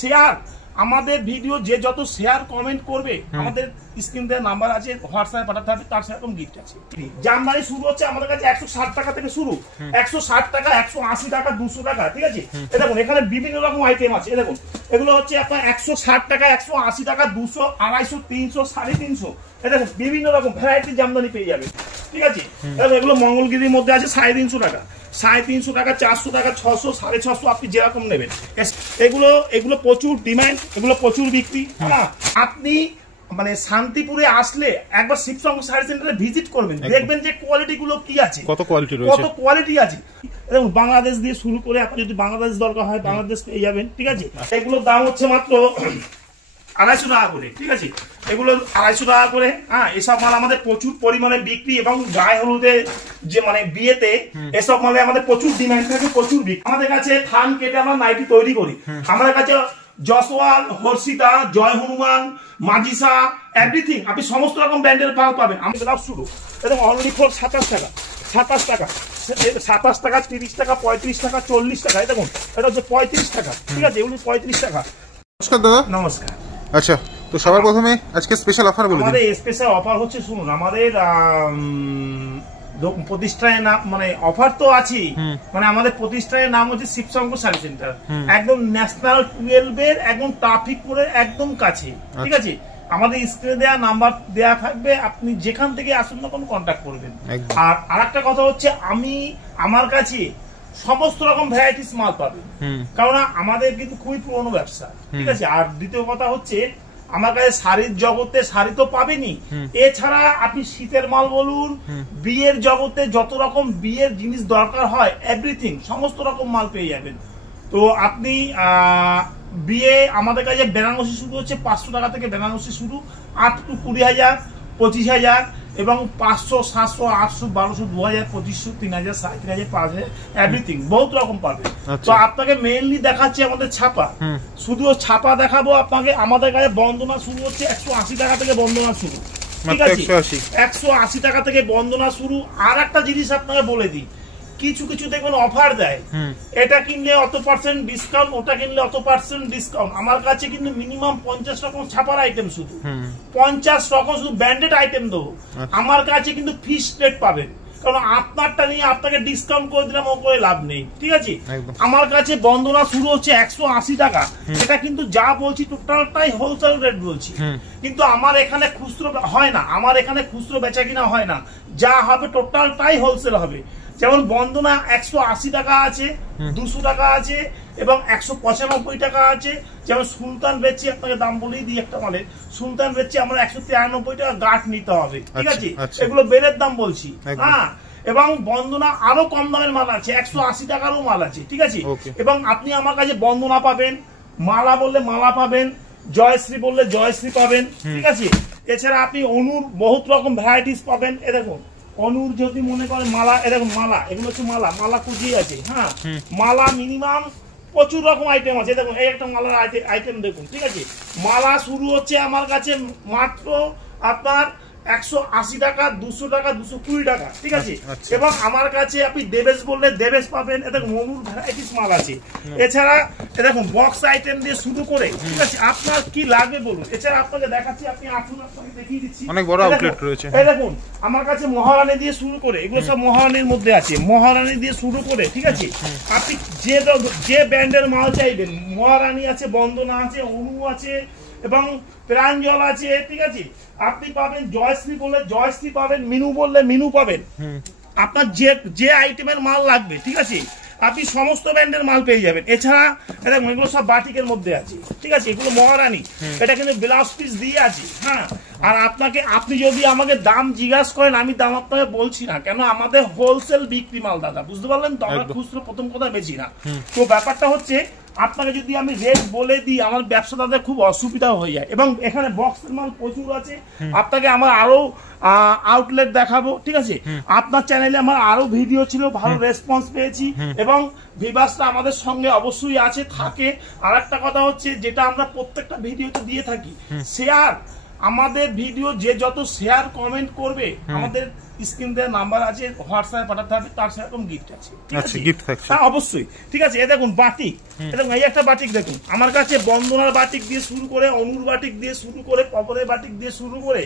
Share আমাদের video যে যত শেয়ার কমেন্ট করবে আমাদের স্ক্রিন দেওয়ার নাম্বার আছে, হোয়াটসঅ্যাপে পাঠাতে হবে, তার সেরকম গিফট আছে। জামদানি শুরু হচ্ছে আমাদের কাছে 160 টাকা থেকে শুরু, 160 টাকা, 180 টাকা, 200 টাকা, ঠিক আছে। এই দেখুন এখানে বিভিন্ন রকম আইটেম আছে। এই দেখুন এগুলো হচ্ছে আপনার 160 টাকা, 180 টাকা, 200, 250, 300, 350। এই দেখুন বিভিন্ন রকম ভ্যারাইটি জামদানি পেয়ে যাবে, ঠিক আছে। এগুলো মঙ্গলগিরির মধ্যে আছে 350 টাকা, 350 টাকা, 400 টাকা, 600, 650, আপনি যেরকম নেবেন। এগুলো প্রচুর ডিমান্ড, এগুলো প্রচুর বিক্রি। আপনি মানে শান্তিপুরে আসলে একবার শিবশঙ্কর শাড়ি সেন্টারে ভিজিট করবেন, দেখবেন যে কোয়ালিটি গুলো কি আছে, কত কোয়ালিটি আছে। দেখুন বাংলাদেশ দিয়ে শুরু করে আপনি যদি বাংলাদেশ দরকার হয় বাংলাদেশ পেয়ে যাবেন, ঠিক আছে। এগুলোর দাম হচ্ছে মাত্র 250 টাকা করে, ঠিক আছে। এগুলো 250 টাকা করে। এসব মাল আমাদের প্রচুর পরিমাণে বিক্রি, এবং গায়ে হলুদে যে মানে বিয়েতে এসব মালে আমাদের প্রচুর ডিমান্ড থাকে, প্রচুর বিক্রি। আমাদের কাছে থান কেটে আমরা নাইটি তৈরি করি। আমাদের কাছে জসওয়াল, হর্ষিতা, জয় হনুমান, মাজিসা, এভরিথিং আপনি সমস্ত রকম ব্র্যান্ডের মাল পাবেন। আমি ব্লাউজ শুরু এবং অলরেডি ফোর 27 টাকা, 27 টাকা, 27 টাকা, 30 টাকা, 35 টাকা, 40 টাকা। এই দেখুন এটা হচ্ছে 35 টাকা, ঠিক আছে। এগুলো 35 টাকা। নমস্কার দাদা। নমস্কার। আচ্ছা, তো সবার প্রথমে আজকে স্পেশাল অফার বলুন। আমাদের স্পেশাল অফার হচ্ছে, শুনুন আমাদের প্রতিষ্ঠানের নাম, মানে অফার তো আছে, মানে আমাদের প্রতিষ্ঠানের নাম হচ্ছে শিবশঙ্কর শাড়ি সেন্টার, একদম ন্যাশনাল 12 এর একদম ট্রাফিক মোড়ের একদম কাছে, ঠিক আছে। আমাদের স্ক্রিনে দেওয়া নাম্বার দেওয়া থাকবে, আপনি যেখান থেকে আসুন না কোনো কন্ট্যাক্ট করবেন। আর আরেকটা কথা হচ্ছে, আমার কাছে সমস্ত রকম ভ্যারাইটিস মাল পাবেন, কারণ আমাদের কিন্তু খুবই পুরনো ব্যবসা, ঠিক আছে। আর দ্বিতীয় কথা হচ্ছে, আমার কাছে শাড়ির জগতে শাড়ি তো পাবেনই, এছাড়া আপনি শীতের মাল বলুন, বিয়ের জগতে যত রকম বিয়ের জিনিস দরকার হয় এভরিথিং সমস্ত রকম মাল পেয়ে যাবেন। তো আপনি বিয়ে আমাদের কাছে বেনারসি শুরু হচ্ছে 500 টাকা থেকে, বেনারসি শুরু 8 to 20,000, 25,000, এবং 500, 700, 800, 1200, 2000, 2500, 3000, 3500, 5000 এভরিথিং বহুত রকম পাবে। তো আপনাকে মেইনলি দেখাচ্ছি আমাদের ছাপা, শুধু ছাপা দেখাবো আপনাকে। আমাদের কাছে বন্দনা শুরু হচ্ছে 180 টাকা থেকে, বন্দনা শুরু, ঠিক আছে। 180 টাকা থেকে বন্দনা শুরু। আর একটা জিনিস আপনাকে বলে দিই, কিছু কিছু দেখবেন অফার দেয়, এটা কিনলে অত পার্সেন্ট ডিসকাউন্ট, ওটা কিনলে অত পার্সেন্ট ডিসকাউন্ট। আমার কাছে কিন্তু মিনিমাম 50 রকম ছাপার আইটেম, শুধু 50 রকম শুধু ব্র্যান্ডেড আইটেম দেবো। আমার কাছে কিন্তু ফিক্সড রেট পাবেন, কারণ আপনারটা নিয়ে আপনাকে ডিসকাউন্ট করে দিলাম ও করে লাভ নেই, ঠিক আছে। আমার কাছে বন্দনা শুরু হচ্ছে 180 টাকা, এটা কিন্তু যা বলছি টোটালটাই হোলসেল রেট বলছি, কিন্তু আমার এখানে খুচরো হয় না, আমার এখানে খুচরো বেচা কিনা হয় না, যা হবে টোটালটাই হোলসেল হবে। যেমন বন্দনা 180 টাকা আছে, 200 টাকা আছে, এবং 195 টাকা আছে। যেমন সুলতান বেচছি, আপনাকে দাম বলেই দিই একটা মালের, সুলতান বেচছি আমরা 193 টাকা, গাঁট নিতে হবে, ঠিক আছে। এগুলো বেলের দাম বলছি, এবং বন্দনা আরো কম দামের মাল আছে, 180 টাকারও মাল আছে, ঠিক আছে। এবং আপনি আমার কাছে বন্দনা পাবেন, মালা বললে মালা পাবেন, জয়শ্রী বললে জয়শ্রী পাবেন, ঠিক আছে। এছাড়া আপনি অনুর বহুত রকম ভ্যারাইটিস পাবেন। এ দেখুন অনুর যদি মনে করেন মালা, এরকম মালা, এগুলো হচ্ছে মালা, মালা কুচি আছে, মালা মিনিমাম প্রচুর রকম আইটেম আছে। দেখুন এই একটা মালার আইটেম দেখুন, ঠিক আছে। মালা শুরু হচ্ছে আমার কাছে মাত্র আপনার 180 টাকা, 200 টাকা, 220 টাকা, ঠিক আছে। এবং আমার কাছে আপনি দেবেশ বললে দেবেশ পাবেন। এটা মনুর ভ্যারাইটিস মাল আছে। এছাড়া দেখুন বক্স আইটেম দিয়ে শুরু করে, ঠিক আছে, আপনার কি লাগবে বলুন। এছাড়া আপনাকে দেখাচ্ছি, আপনি আসুন, আপনাকে দেখিয়ে দিচ্ছি, অনেক বড় আউটলেট রয়েছে। এই দেখুন আমার কাছে মহারানী দিয়ে শুরু করে, এগুলো সব মহারানীর মধ্যে আছে, মহারানী দিয়ে শুরু করে, ঠিক আছে। আপনি যে ব্র্যান্ডের মাল চাইবেন, মহারানী আছে, বন্দনা আছে, অনু আছে, এবং প্রাঞ্জল আছে, ঠিক আছে। আপনি পাবেন জয়শ্রী বললে জয়শ্রী পাবেন, মিনু বললে মিনু পাবেন। আপনার যে আইটেমের মাল লাগবে, ঠিক আছে, আপনি সমস্ত ব্র্যান্ডের মাল পেয়ে যাবেন। এছাড়া এগুলো সব বাটিকের মধ্যে আছে, ঠিক আছে। এগুলো মহারানী, এটা কিন্তু ব্লাউজ পিস দিয়ে আছে, আর আপনি যদি আমাকে দাম জিজ্ঞাসা করেন, আমি দাম আপনাকে বলছি না, কেন আমাদের হোলসেল বিক্রি মাল দাদা, বুঝতে পারলেন তো। আমরা খুচরো প্রথম কথা বেচি না। তো ব্যাপারটা হচ্ছে, আপনাকে যদি আমি রেট বলে দিই, আমার ব্যবসাদারদের খুব অসুবিধা হয়ে যায়। এবং এখানে বক্সের মাল প্রচুর আছে, আপনাকে আমার আরো আউটলেট দেখাবো, ঠিক আছে। আপনার চ্যানেলে আমার আরো ভিডিও ছিল, ভালো রেসপন্স পেয়েছি, এবং ভিউয়ার্সরা আমাদের সঙ্গে অবশ্যই আছে থাকে। আর একটা কথা হচ্ছে, যেটা আমরা প্রত্যেকটা ভিডিওতে দিয়ে থাকি, শেয়ার আমাদের ভিডিও যে যত শেয়ার কমেন্ট করবে আমাদের স্ক্রিন দেওয়ার নাম্বার আছে, হোয়াটসঅ্যাপে পাঠাতে হবে, তার সেরকম গিফট আছে। আচ্ছা, গিফট থাকছে। হ্যাঁ অবশ্যই, ঠিক আছে। এই দেখুন বাটিক, দেখুন এই একটা বাটিক দেখুন, আমার কাছে বন্দনার বাটিক দিয়ে শুরু করে, অনুর বাটিক দিয়ে শুরু করে, পপরের বাটিক দিয়ে শুরু করে,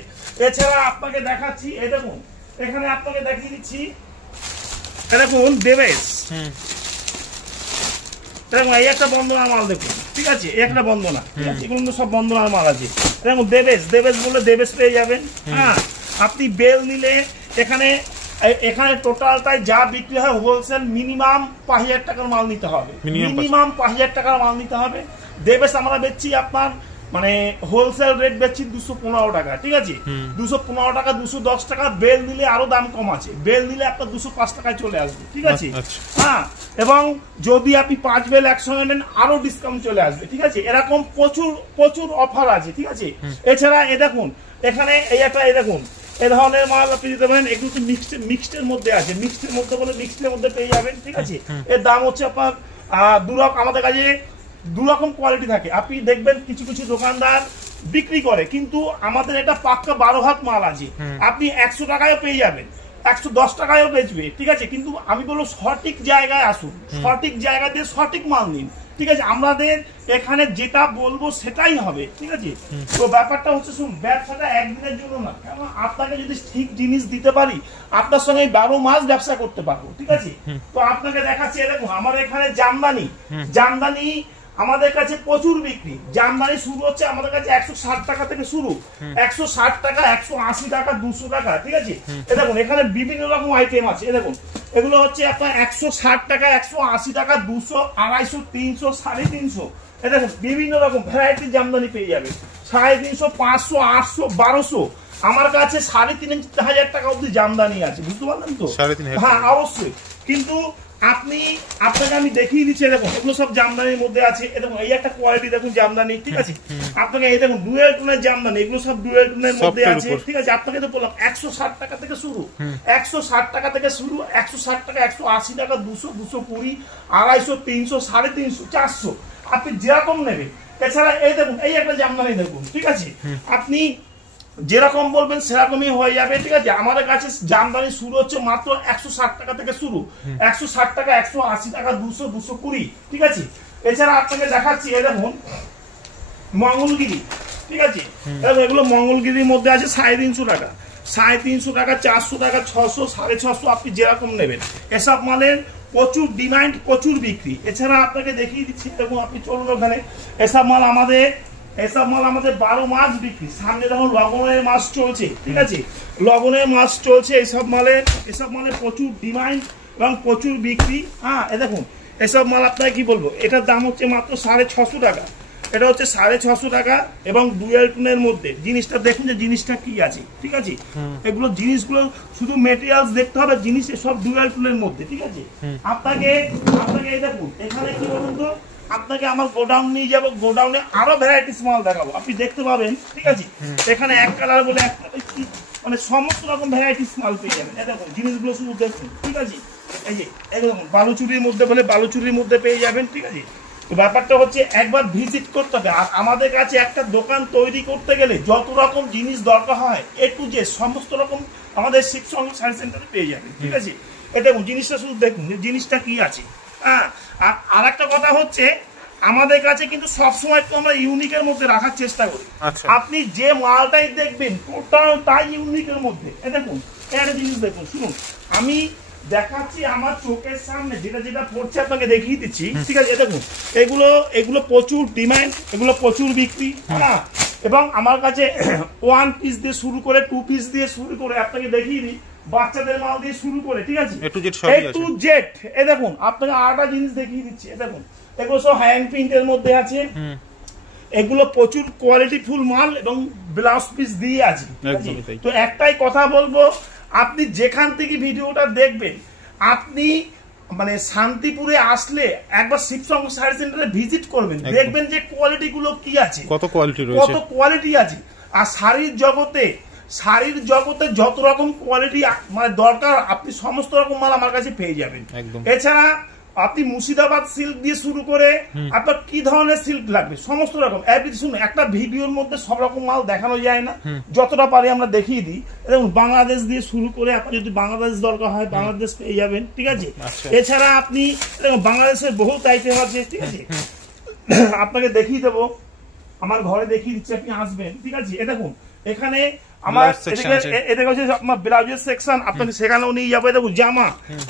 এছাড়া আপনাকে দেখাচ্ছি, এই দেখুন এখানে আপনাকে দেখিয়ে দিচ্ছি, এই দেখুন দেবেশ, দেখুন এই একটা বন্দনার মাল দেখুন, ঠিক আছে, এই একটা বন্দনা, ঠিক আছে, এগুলো তো সব বন্দনার মাল আছে। দেখুন দেবেশ, দেবেশ বললে দেবেশ পেয়ে যাবেন। হ্যাঁ, আপনি বেল নিলে এখানে টোটালটাই যা বিক্রি হয় হোলসেল মিনিমাম 5000 টাকার মাল নিতে হবে, মিনিমাম 5000 টাকার মাল নিতে হবে। দেবেশ আমরা বেচছি আপনার মানে হোলসেল রেট বেচছি 215 টাকা, ঠিক আছে, 215 টাকা, 210 টাকা। বেল নিলে আরো দাম কম আছে, বেল নিলে আপনার 205 টাকায় চলে আসবে, ঠিক আছে। হ্যাঁ, এবং যদি আপনি 5 বেল একসঙ্গে নেন আরো ডিসকাউন্ট চলে আসবে, ঠিক আছে। এরকম প্রচুর প্রচুর অফার আছে, ঠিক আছে। এছাড়া এ দেখুন এখানে এই একটা, এই দেখুন এই ধরনের মাল আপনি দিতে পারেন, এগুলো তো মিক্সডের মধ্যে আছে, মিক্সডের মধ্যে বলে মিক্সডের মধ্যে পেয়ে যাবেন, ঠিক আছে। এর দাম হচ্ছে আপনার আমাদের কাছে দু রকম কোয়ালিটি থাকে। আপনি দেখবেন কিছু কিছু দোকানদার বিক্রি করে, কিন্তু আমাদের এটা পাক্কা 12 হাত মাল আছে, আপনি 100 টাকায় পেয়ে যাবেন, 110 টাকায়ও বেচবে, ঠিক আছে। কিন্তু আমি বলবো সঠিক জায়গায় আসুন, সঠিক জায়গাতে সঠিক মাল নিন, ঠিক আছে। আমাদের এখানে যেটা বলবো সেটাই হবে, ঠিক আছে। তো ব্যাপারটা হচ্ছে শুনুন, ব্যবসাটা একদিনের জন্য না, কারণ আপনাকে যদি ঠিক জিনিস দিতে পারি আপনার সঙ্গে 12 মাস ব্যবসা করতে পারবো, ঠিক আছে। তো আপনাকে দেখাচ্ছি, দেখুন আমার এখানে জামদানি, জামদানি আমাদের কাছে প্রচুর বিক্রি। জামদানি শুরু হচ্ছে আমাদের কাছে 160 টাকা থেকে শুরু, 160 টাকা, 180 টাকা, 200 টাকা, ঠিক আছে। এই দেখুন এখানে বিভিন্ন রকম আইটেম আছে, এই দেখুন এগুলো হচ্ছে আপনার 160 টাকা, 180 টাকা, 200, 250, 300, 350। এই দেখুন বিভিন্ন রকম ভ্যারাইটি জামদানি পেয়ে যাবে, 350, 500, 800, 1200। আমার কাছে 3500 টাকা অব্দি জামদানি আছে, বুঝতে পারলেন তো? হ্যাঁ অবশ্যই। কিন্তু আপনাকে আমি দেখিয়ে দিচ্ছি, দেখুন এগুলো সব জামদানির মধ্যে আছে। দেখুন এই একটা কোয়ালিটি দেখুন জামদানি, ঠিক আছে। আপনাকে এই দেখুন ডুয়েল টোনের জামদানি, এগুলো সব ডুয়েল টোনের মধ্যে আছে, ঠিক আছে। আপনাকে তো বললাম 160 টাকা থেকে শুরু, 160 টাকা থেকে শুরু, 160 টাকা, 180 টাকা, 200, 220, 250, 300, 350, 400, আপনি যেরকম নেবেন। এছাড়া এই দেখুন এই একটা জামদানি দেখুন, ঠিক আছে, আপনি যেরকম বলবেন সেরকমই হয়ে যাবে, ঠিক আছে। আমাদের কাছে জামদানি শুরু হচ্ছে মাত্র 160 টাকা থেকে শুরু, 160 টাকা, 180 টাকা, 200, 220, ঠিক আছে। এছাড়া আপনাকে দেখাচ্ছি, এই দেখুন মঙ্গলগিরি, ঠিক আছে, এগুলো মঙ্গলগিরির মধ্যে আছে 350 টাকা, 350 টাকা, 400 টাকা, 600, 650, আপনি যেরকম নেবেন। এসব মালের প্রচুর ডিমান্ড, প্রচুর বিক্রি। এছাড়া আপনাকে দেখিয়ে দিচ্ছি, দেখুন আপনি চলুন ওখানে, এসব মাল আমাদের 12 মাস বিক্রি। সামনে যখন লগনের মাস চলছে, ঠিক আছে, লগনের মাস চলছে, এসব মালে প্রচুর ডিমান্ড এবং প্রচুর বিক্রি। হ্যাঁ, দেখুন এসব মাল আপনাকে কি বলবো, এটার দাম হচ্ছে মাত্র 650 টাকা, এটা হচ্ছে 650 টাকা এবং ডুয়েল টোনের মধ্যে। জিনিসটা দেখুন যে জিনিসটা কি আছে, ঠিক আছে। এগুলো জিনিসগুলো শুধু মেটেরিয়ালস দেখতে হবে, জিনিস সব ডুয়েল টোনের মধ্যে, ঠিক আছে। আপনাকে এই দেখুন এখানে কি বলুন তো, আপনাকে আমার গোডাউন নিয়ে যাবো, গোডাউনে আরো ভ্যারাইটিস মাল দেখাবো, আপনি দেখতে পাবেন, ঠিক আছে। এখানে এক কালার বলে একটা মানে সমস্ত রকম ভ্যারাইটিস মাল পেয়ে যাবেন। দেখুন জিনিসগুলো শুধু দেখুন, ঠিক আছে। এই যে দেখুন বালুচুরির মধ্যে বলে বালুচুরির মধ্যে পেয়ে যাবেন, ঠিক আছে। তো ব্যাপারটা হচ্ছে একবার ভিজিট করতে হবে। আর আমাদের কাছে একটা দোকান তৈরি করতে গেলে যত রকম জিনিস দরকার হয় এ টু জেড সমস্ত রকম আমাদের শিবসঙ্গ শাড়ি সেন্টারে পেয়ে যাবেন, ঠিক আছে। এই দেখুন জিনিসটা শুধু দেখুন যে জিনিসটা কি আছে। হ্যাঁ, আর একটা কথা হচ্ছে আমাদের কাছে কিন্তু সবসময় একটু আমরা ইউনিকের মধ্যে রাখার চেষ্টা করি। আপনি যে মালটাই দেখবেন টোটালটাই ইউনিকের মধ্যে। দেখুন একটা জিনিস দেখুন, শুনুন আমি দেখাচ্ছি আমার চোখের সামনে যেটা পড়ছে আপনাকে দেখিয়ে দিচ্ছি, ঠিক আছে। দেখুন এগুলো প্রচুর ডিমান্ড, এগুলো প্রচুর বিক্রি। হ্যাঁ, এবং আমার কাছে 1 পিস দিয়ে শুরু করে 2 পিস দিয়ে শুরু করে আপনাকে দেখিয়ে দিই, বাচ্চাদের মাল দিয়ে শুরু করে, ঠিক আছে, A to Z। এই দেখুন আপনাকে আরেকটা জিনিস দেখিয়ে দিচ্ছি, দেখুন এগুলো সব হ্যান্ড প্রিন্টের মধ্যে আছে, এগুলো প্রচুর কোয়ালিটি ফুল মাল এবং ব্লাউজ পিস দিয়ে আছে। তো একটাই কথা বলবো, আপনি যেখান থেকে ভিডিওটা দেখবেন, আপনি মানে শান্তিপুরে আসলে একবার শিবসঙ্গ শাড়ি সেন্টারে ভিজিট করবেন, দেখবেন যে কোয়ালিটি গুলো কি আছে, কত কোয়ালিটি আছে। আর শাড়ির জগতে যত রকম কোয়ালিটি মানে দরকার আপনি সমস্ত রকম মাল আমার কাছে পেয়ে যাবেন। এছাড়া আপনি মুর্শিদাবাদ সিল্ক দিয়ে শুরু করে আপনার কি ধরনের সিল্ক লাগবে সমস্ত রকম এভরিথিং। শুনুন, একটা ভিডিওর মধ্যে সব রকম মাল দেখানো যায় না, যতটা পারি আমরা দেখিয়ে দিই। এবং বাংলাদেশ দিয়ে শুরু করে আপনার যদি বাংলাদেশ দরকার হয় বাংলাদেশ পেয়ে যাবেন, ঠিক আছে। এছাড়া আপনি বাংলাদেশের বহু আইটেম আছে, ঠিক আছে। আপনাকে দেখিয়ে দেবো, আমার ঘরে দেখিয়ে দিচ্ছি, আপনি আসবেন, ঠিক আছে। এ দেখুন এখানে আমার এটা হচ্ছে আপনার ব্লাউজের সেকশন, আপনাকে সেখানেও নিয়ে যাবো। দেখুন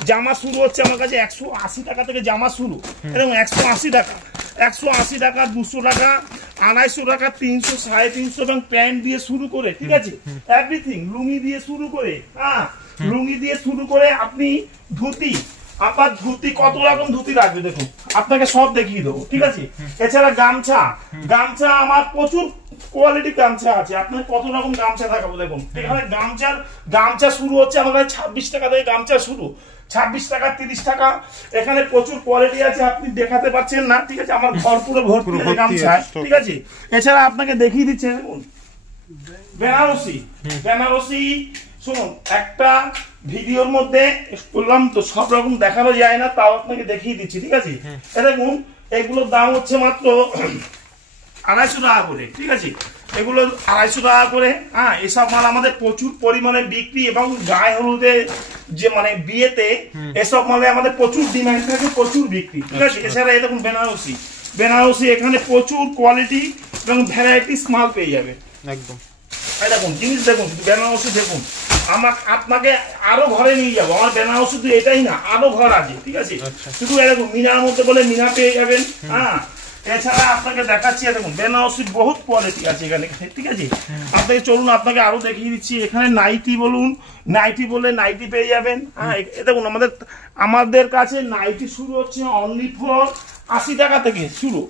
জামা শুরু হচ্ছে আমার কাছে 180 টাকা থেকে জামা শুরু, এবং 180 টাকা 180 টাকা 200 টাকা 250 টাকা 300 350 এবং প্যান্ট দিয়ে শুরু করে, ঠিক আছে, এভরিথিং। লুঙ্গি দিয়ে শুরু করে, হ্যাঁ লুঙ্গি দিয়ে শুরু করে আপনি ধুতি, আপনার ধুতি কত রকম ধুতি লাগবে দেখুন, আপনাকে সব দেখিয়ে দেবো, ঠিক আছে। এছাড়া গামছা আমার প্রচুর কোয়ালিটি গামছা আছে, আপনার কত রকম গামছা দেখাবো দেখুন। এখানে গামছা শুরু হচ্ছে আমার কাছে 26 টাকা থেকে গামছা শুরু, 26 টাকা 30 টাকা। এখানে প্রচুর কোয়ালিটি আছে, আপনি দেখাতে পাচ্ছেন না, ঠিক আছে। আমার ঘর পুরো ভর্তি গামছা, ঠিক আছে। এছাড়া আপনাকে দেখিয়ে দিচ্ছে দেখুন বেনারসি। শুনুন, একটা ভিডিওর মধ্যে বললাম তো সব রকম দেখানো যায় না, তাও আপনাকে দেখিয়ে দিচ্ছি, ঠিক আছে। দেখুন এগুলোর দাম হচ্ছে মাত্র 250 টাকা করে, ঠিক আছে। এগুলো 250 টাকা করে। হ্যাঁ, এসব মাল আমাদের প্রচুর পরিমাণে বিক্রি, এবং গায়ে হলুদে যে মানে বিয়েতে এসব মালে আমাদের প্রচুর ডিমান্ড থাকে, প্রচুর বিক্রি, ঠিক আছে। এছাড়া এই দেখুন বেনারসি এখানে প্রচুর কোয়ালিটি এবং ভ্যারাইটিস মাল পেয়ে যাবে একদম। এই দেখুন জিনিস দেখুন, বেনারসি দেখুন, আপনাকে আরো ঘরে নিয়ে যাবো। আমার বেনারসি শুধু এটাই না, আরো ঘর আছে, ঠিক আছে। শুধু এরকম মিনার মধ্যে বলে মিনা পেয়ে যাবেন। হ্যাঁ, এছাড়া আপনাকে দেখাচ্ছি দেখুন বেনারসির বহুত কোয়ালিটি আছে এখানে, ঠিক আছে। আপনাকে চলুন আপনাকে আরো দেখিয়ে দিচ্ছি। এখানে নাইটি বলে নাইটি পেয়ে যাবেন। হ্যাঁ, দেখুন আমাদের কাছে নাইটি শুরু হচ্ছে অনলি ফর 80 টাকা থেকে শুরু,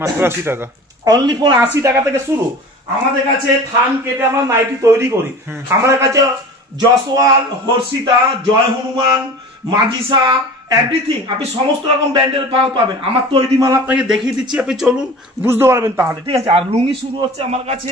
মাত্র 80 টাকা, অনলি ফর 80 টাকা থেকে শুরু। আমাদের কাছে থান কেটে আমরা নাইটি তৈরি করি। আমাদের কাছে জসওয়াল, হর্ষিতা, জয় হনুমান, মাজিসা, এভরিথিং আপনি সমস্ত রকম ব্র্যান্ডের মাল পাবেন। আমার তৈরি মাল আপনাকে দেখিয়ে দিচ্ছি, আপনি চলুন বুঝতে পারবেন তাহলে, ঠিক আছে। আর লুঙ্গি শুরু হচ্ছে আমার কাছে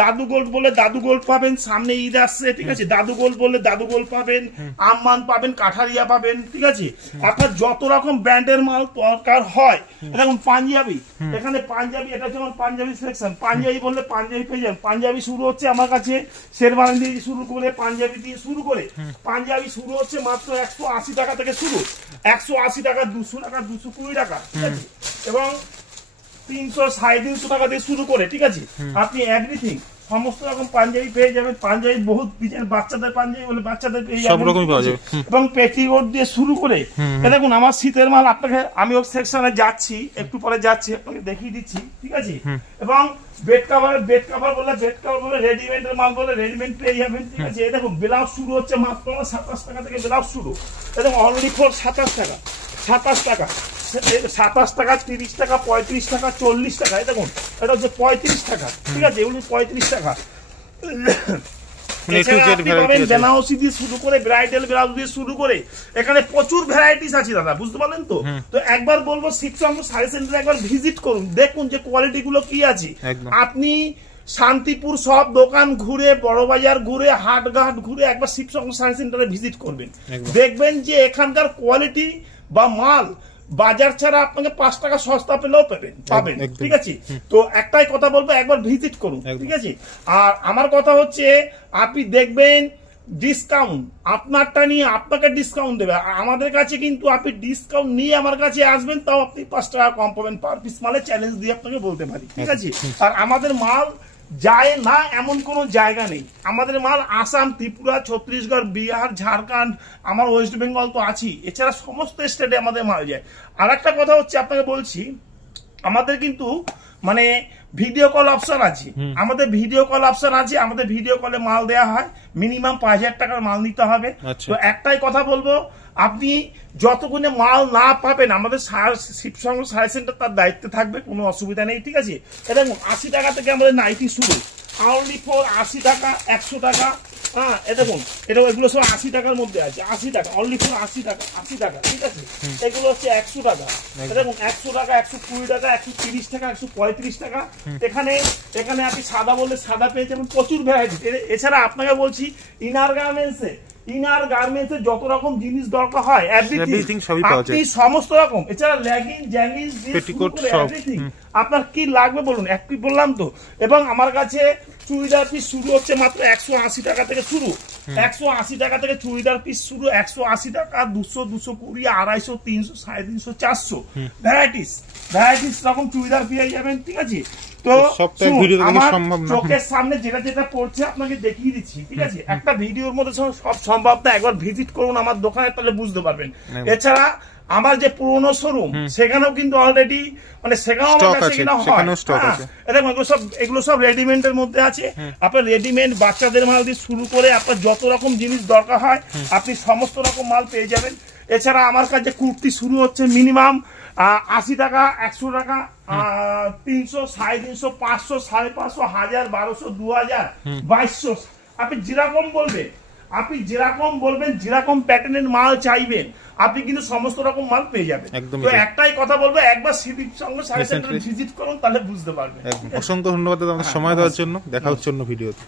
দাদু গোল্ড বলে দাদু গোল্ড পাবেন, সামনে ঈদ আসছে, ঠিক আছে। দাদু গোল্ড বললে দাদু গোল্ড পাবেন, আম্মান পাবেন, কাঠারিয়া পাবেন, ঠিক আছে। আপনার যত রকম ব্র্যান্ডের মাল দরকার হয়। দেখুন পাঞ্জাবি, এখানে পাঞ্জাবি, এটা হচ্ছে আমার পাঞ্জাবি সেকশন। পাঞ্জাবি বললে পাঞ্জাবি পেয়ে যাবেন। পাঞ্জাবি শুরু হচ্ছে আমার কাছে শেরওয়ানি দিয়ে শুরু করে, পাঞ্জাবি দিয়ে শুরু করে, পাঞ্জাবি শুরু হচ্ছে মাত্র 180 টাকা থেকে শুরু, 180 টাকা 200 টাকা 220 টাকা, ঠিক আছে। এবং 300 350 টাকা দিয়ে শুরু করে, ঠিক আছে। আপনি এভরিথিং সমস্ত রকম পাঞ্জাবি পেয়ে যাবেন। পাঞ্জাবি বহুত ডিজাইন, বাচ্চাদের পাঞ্জাবি বলে বাচ্চাদের পেয়ে যাবেন, সব রকমই পাওয়া যাবে। এবং পেটিকোট দিয়ে শুরু করে দেখুন আমার শীতের মাল আপনাকে আমি ওই সেকশনে যাচ্ছি, একটু পরে যাচ্ছি, আপনাকে দেখিয়ে দিচ্ছি, ঠিক আছে। এবং বেড কাভার বলে রেডিমেডের মাল বলে রেডিমেড পেয়ে যাবেন, ঠিক আছে। এই দেখুন ব্লাউজ শুরু হচ্ছে মাত্র 27 টাকা থেকে ব্লাউজ শুরু, এবং অনলি ফর 27 টাকা 27 টাকা 30 টাকা 35 টাকা 40 টাকা। এই দেখুন এটা হচ্ছে 35 টাকা, ঠিক আছে। এগুলো 35 টাকা। বেনারসি দিয়ে শুরু করে, ব্রাইডাল ব্লাউজ দিয়ে শুরু করে, এখানে প্রচুর ভ্যারাইটিস আছে দাদা, বুঝতে পারলেন তো। তো একবার বলবো শিবশঙ্কর শাড়ি সেন্টারে একবার ভিজিট করুন, দেখুন যে কোয়ালিটি গুলো কি আছে। আপনি শান্তিপুর সব দোকান ঘুরে, বড় বাজার ঘুরে, হাটঘাট ঘুরে একবার শিবশঙ্কর শাড়ি সেন্টারে ভিজিট করবেন, দেখবেন যে এখানকার কোয়ালিটি বা মাল বাজার ছাড়া আপনাকে 5 টাকা সস্তা পেলেও পাবেন, ঠিক আছে। তো একটাই কথা বলবো, একবার ভিজিট করুন, ঠিক আছে। আর আমার কথা হচ্ছে আপনি দেখবেন ডিসকাউন্ট আপনারটা নিয়ে আপনাকে ডিসকাউন্ট দেবে। আমাদের কাছে কিন্তু আপনি ডিসকাউন্ট নিয়ে আমার কাছে আসবেন, তাও আপনি 5 টাকা কম পাবেন পার পিস মালে, চ্যালেঞ্জ দিয়ে আপনাকে বলতে পারি, ঠিক আছে। আর আমাদের মাল যায় না এমন কোনো জায়গা নেই। আমাদের মাল আসাম, ত্রিপুরা, ছত্তিশগড়, বিহার, ঝাড়খণ্ড, আমার ওয়েস্ট বেঙ্গল তো আছি, এছাড়া সমস্ত স্টেটে আমাদের মাল যায়। আর একটা কথা হচ্ছে আপনাকে বলছি, আমাদের কিন্তু মানে ভিডিও কল অপশন আছে, আমাদের ভিডিও কলে মাল দেওয়া হয়। মিনিমাম 5000 টাকার মাল নিতে হবে। তো একটাই কথা বলবো, আপনি যতক্ষণে মাল না পাবেন আমাদের শিবশঙ্কর শাড়ি সেন্টার তার দায়িত্বে থাকবে, কোনো অসুবিধা নেই, ঠিক আছে। এটা 80 টাকা থেকে আমাদের নাইটি শুরু, অনলি ফর 80 টাকা 100 টাকা। হ্যাঁ, দেখুন এটা এগুলো সব 80 টাকার মধ্যে আছে, 80 টাকা অনলি ফর 80 টাকা, ঠিক আছে। এগুলো হচ্ছে 100 টাকা, দেখুন 100 টাকা 120 টাকা 130 টাকা 135 টাকা। এখানে আপনি সাদা বললে সাদা পেয়ে যাবেন, প্রচুর ভ্যারাইটি। এছাড়া আপনাকে বলছি ইনার গার্মেন্টসে ইনার গার্মেন্টস এর যত রকম জিনিস দরকার হয় এভরিথিং সবই পাওয়া যায়, আপনি সমস্ত রকম, এছাড়া লেগিং জ্যামিস পেটিকোট সব, আপনার কি লাগবে বলুন, এক পিস বললাম তো। এবং আমার কাছে চুড়িদার পিস শুরু হচ্ছে মাত্র 180 টাকা থেকে শুরু, 180 টাকা থেকে চুড়িদার পিস শুরু, 180 টাকা, 200, 220, 250, 300, 350, 400 ভ্যারাইটিস রকম চুড়িদার পেয়ে যাবেন, ঠিক আছে। তো আমার চোখের সামনে যেটা যেটা পড়ছে আপনাকে দেখিয়ে দিচ্ছি, ঠিক আছে। একটা ভিডিওর মধ্যে সব সম্ভব না, একবার ভিজিট করুন আমার দোকানে, তাহলে বুঝতে পারবেন। এছাড়া আমার যে পুরোনো শোরুম সেখানেও কিন্তু অলরেডি মানে সেখানেও আমার কাছে কিনা হয়, এগুলো সব রেডিমেডের মধ্যে আছে। আপনার রেডিমেড বাচ্চাদের মাল দিয়ে শুরু করে আপনার যত রকম জিনিস দরকার হয় আপনি সমস্ত রকম মাল পেয়ে যাবেন। এছাড়া আমার কাছে কুর্তি শুরু হচ্ছে মিনিমাম 80 টাকা, 100 টাকা, 300, 350, 500, 550, 1000, 1200, 2000, 2200, আপনি যেরকম বলবেন যেরকম প্যাটার্নের মাল চাইবেন আপনি কিন্তু সমস্ত রকম মাল পেয়ে যাবেন। তো একটাই কথা বলবো, একবার সিভিক সঙ্গে সার্ভিস সেন্টার ভিজিট করুন, তাহলে বুঝতে পারবেন। অসংখ্য ধন্যবাদ আমাদের সময় দেওয়ার জন্য, দেখা হচ্ছে অন্য ভিডিওতে।